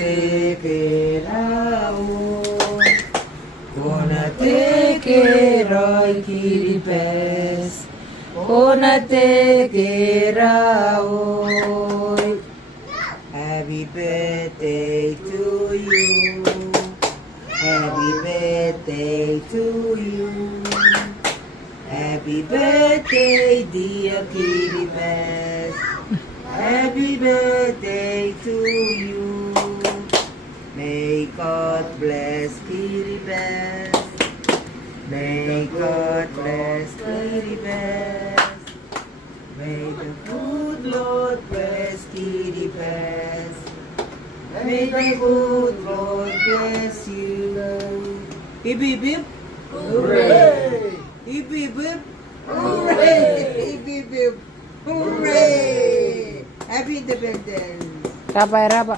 te kerao, kona te kerai kiripes, kona te kerao. Happy birthday to you. Happy birthday to you. Happy birthday, dear Kiribati. Happy birthday to you. May God bless Kiribati. May God bless Kiribati. May the good Lord bless Kiribati. May the good Lord bless you. Hip hip hip. Hooray! Hip hip hip. Hooray! Hip hip hip. Hooray! Happy Independence. Raba, raba.